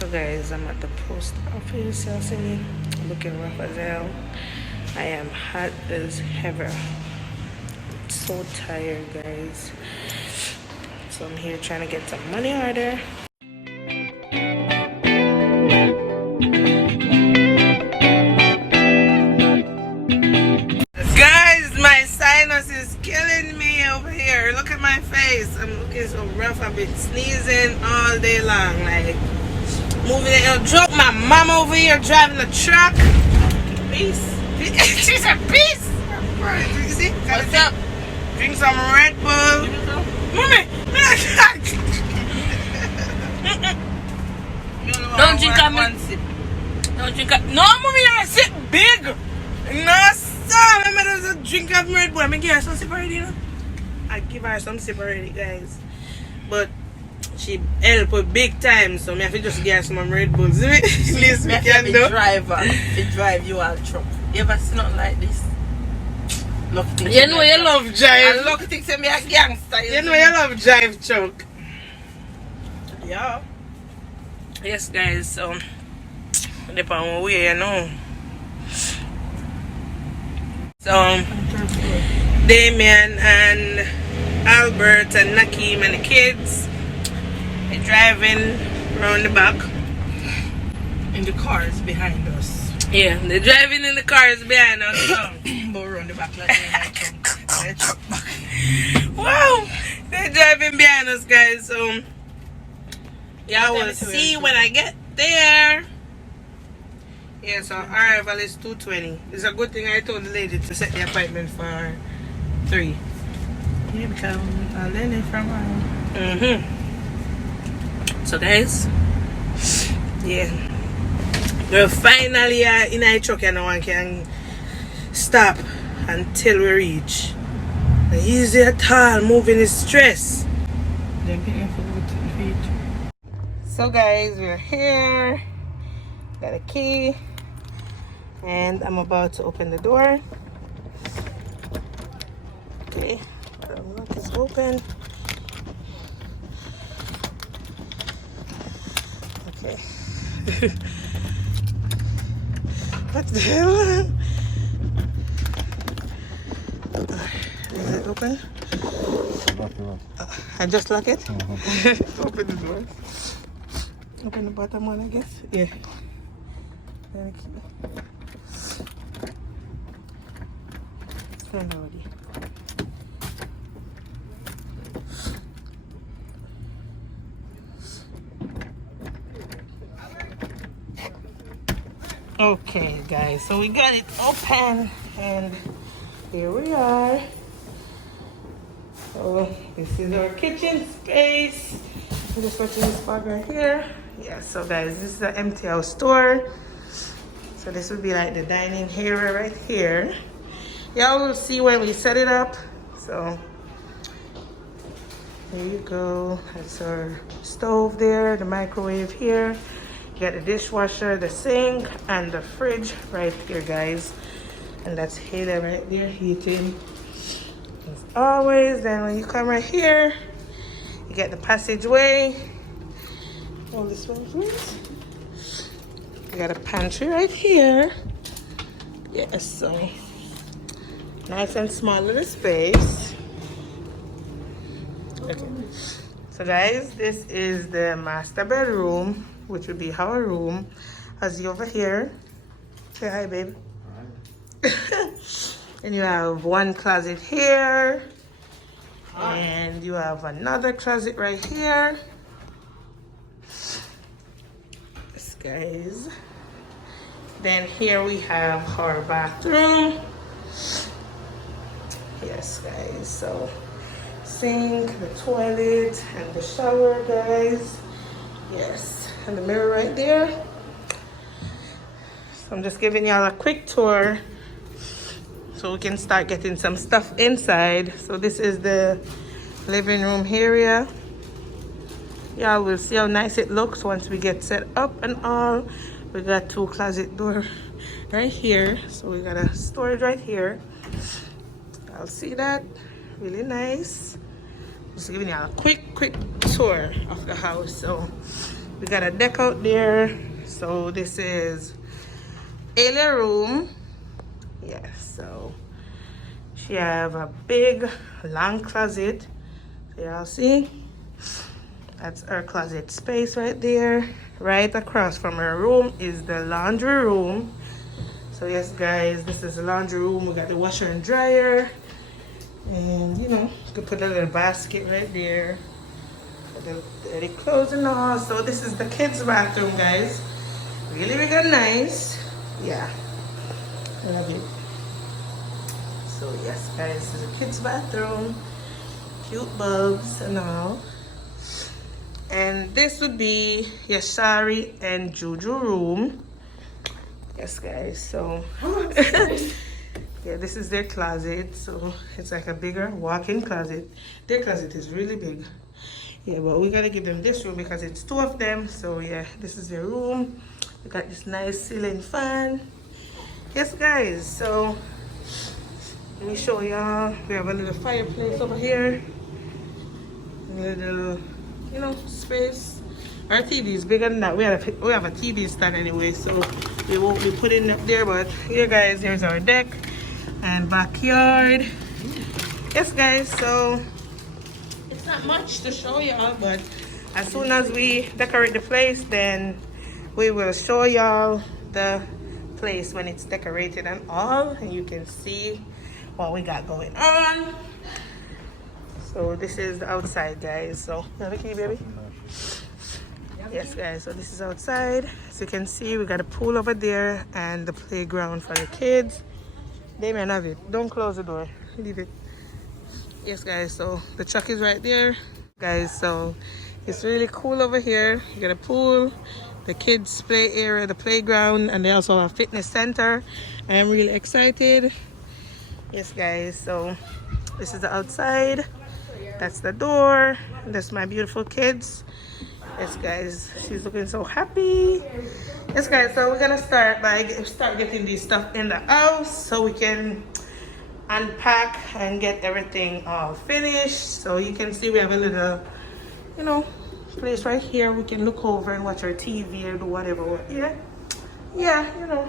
So guys, I'm at the post office. I'll see me looking rough as hell. I am hot as ever. So tired, guys. So I'm here trying to get some money order. Guys, my sinus is killing me over here. Look at my face. I'm looking so rough. I've been sneezing all day long. Like, moving it. Drop my mom over here driving the truck. Peace. She's a beast. You see? What's up? Drink some Red Bull. Mommy! Don't drink a one sip. Don't drink a... No, mommy, you're a sip big. No, sir. Remember, there's a drink of Red Bull. I give her some sip already, you know? I give her some sip already, guys. But she help with big time, so I have to just get her some Red Bulls. At least we can do. Driver to drive you all truck. You ever see nothing like this? You know you love jive. And lucky things say me a gangster. You know you love jive, Chuck. Yeah. Yes, guys, so depend on where you know. So Damien and Albert and Nakeem and the kids are driving around the back. In the cars behind us. Yeah, they're driving in the cars behind us. So. But we're on the back like they truck back. Wow, they're driving behind us, guys. So y'all will see when I get there. Yeah, so our arrival is 2:20. It's a good thing I told the lady to set the appointment for 3. Yeah, because I'm learning from her. So guys, yeah, we're finally in a truck and no one can stop until we reach. Easy at all, moving is stress. So guys, we're here. Got a key. And I'm about to open the door. Okay, the lock is open. Okay. What the hell? Is it open? I just lock it? Open the door. Open the bottom one, I guess. Yeah. Thank you. Okay, guys, so we got it open and here we are. So this is our kitchen space. I'm just watching this bag right here. Yeah, so guys, this is an empty house store. So this would be like the dining area right here. Y'all will see when we set it up. So there you go. That's our stove there, the microwave here. You got the dishwasher, the sink, and the fridge right here, guys. And that's heater right there, heating. As always, then when you come right here, you get the passageway. All this one, please. You got a pantry right here. Yes, so nice and small little space. Okay. So guys, this is the master bedroom, which would be our room. As you over here. Say hi, babe. Hi. And you have one closet here. Hi. And you have another closet right here. Yes, guys. Then here we have our bathroom. Yes, guys. So sink, the toilet, and the shower, guys. Yes, and the mirror right there. So I'm just giving y'all a quick tour so we can start getting some stuff inside. So this is the living room area. Y'all will see how nice it looks once we get set up and all. We got 2 closet doors right here. So we got a storage right here. I'll see that. Really nice. Just giving you a quick tour of the house. So We got a deck out there. So this is Ayla room. Yeah, so she have a big long closet. So y'all see? That's her closet space right there. Right across from her room is the laundry room. So yes guys, this is the laundry room. We got the washer and dryer. And you know, you could put a little basket right there. The clothes and all. So this is the kids' bathroom, guys. Really, really nice. Yeah, I love it. So yes, guys, this is a kids' bathroom. Cute bulbs and all. And this would be Yashari and Juju room. Yes, guys. So yeah, this is their closet. So it's like a bigger walk-in closet. Their closet is really big. Yeah, but we gotta give them this room because it's two of them. So yeah, this is their room. We got this nice ceiling fan. Yes guys, so let me show y'all. We have a little fireplace over here. A little, you know, space. Our TV is bigger than that. We have a TV stand anyway, so we won't be putting it up there. But here guys, here's our deck and backyard. Yes guys, so not much to show y'all, but as soon as we decorate the place, then we will show y'all the place when it's decorated and all, and you can see what we got going on. So this is the outside, guys. So you have a key, baby? Yes guys, so this is outside. As you can see, we got a pool over there and the playground for the kids. They may have it. Don't close the door, leave it. Yes guys, so the truck is right there guys. So it's really cool over here. You got a pool, the kids play area, the playground, and they also have a fitness center. I am really excited. Yes guys, so this is the outside. That's the door. That's my beautiful kids. Yes guys, she's looking so happy. Yes guys, so we're gonna start by getting this stuff in the house so we can unpack and get everything all finished. So you can see we have a little, you know, place right here we can look over and watch our TV or do whatever. Yeah, you know.